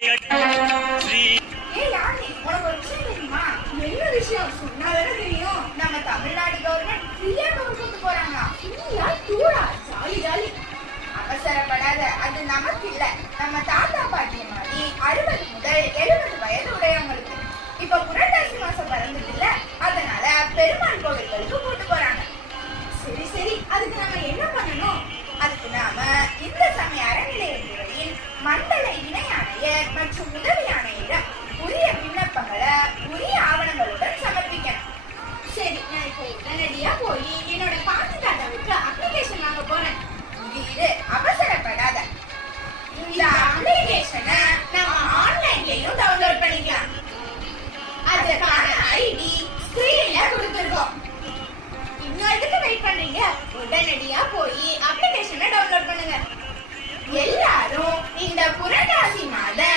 நம்ம தமிழ்நாடு கவர்மெண்ட் ஃப்ரீயா டூர் கூட்டு போறாங்க. ஃப்ரீயா டூரா? Jolly jolly. அவசரப்படாத, அது நமக்கு இல்ல, நம்ம தாத்தா பாட்டி மாதிரி 60 முதல் 70 வயது உடையவங்களுக்கு. இப்ப புரட்டாசி மாசம் பிறந்தது இல்ல, அதனால பெருமாள் கோவில்களுக்கு கூட்டு போறாங்க. சரி சரி, அதுக்கு நம்ம என்ன பண்ணணும்? அதுக்கு நாம இந்த சமய அறநிலையத்துறையின் மண்டல இணை ஆணையர் மற்றும் உதவி ஆணையரிடம் உரிய விண்ணப்பங்களை உரிய ஆவணங்களுடன் சமர்ப்பிக்கணும். சரி, நான் இப்போ உடனடியா போய் என்னோட பாட்டி தாத்தாவுக்கு அப்ளிகேஷன் வாங்க போறேன். இது அவசரப்படாத. இந்த அப்ளிகேஷனை நம்ம ஆன்லைன்லயும் டவுன்லோட் பண்ணிக்கலாம். அதுக்கான ஐடி ஸ்கிரீன்ல கொடுத்துருக்கோம். இன்னும் எதுக்கு வெயிட் பண்றீங்க? உடனடியா போய் அப்ளிகேஷனை டவுன்லோட் பண்ணுங்க. எல்லாரும் இந்த புரட்டாசி மாத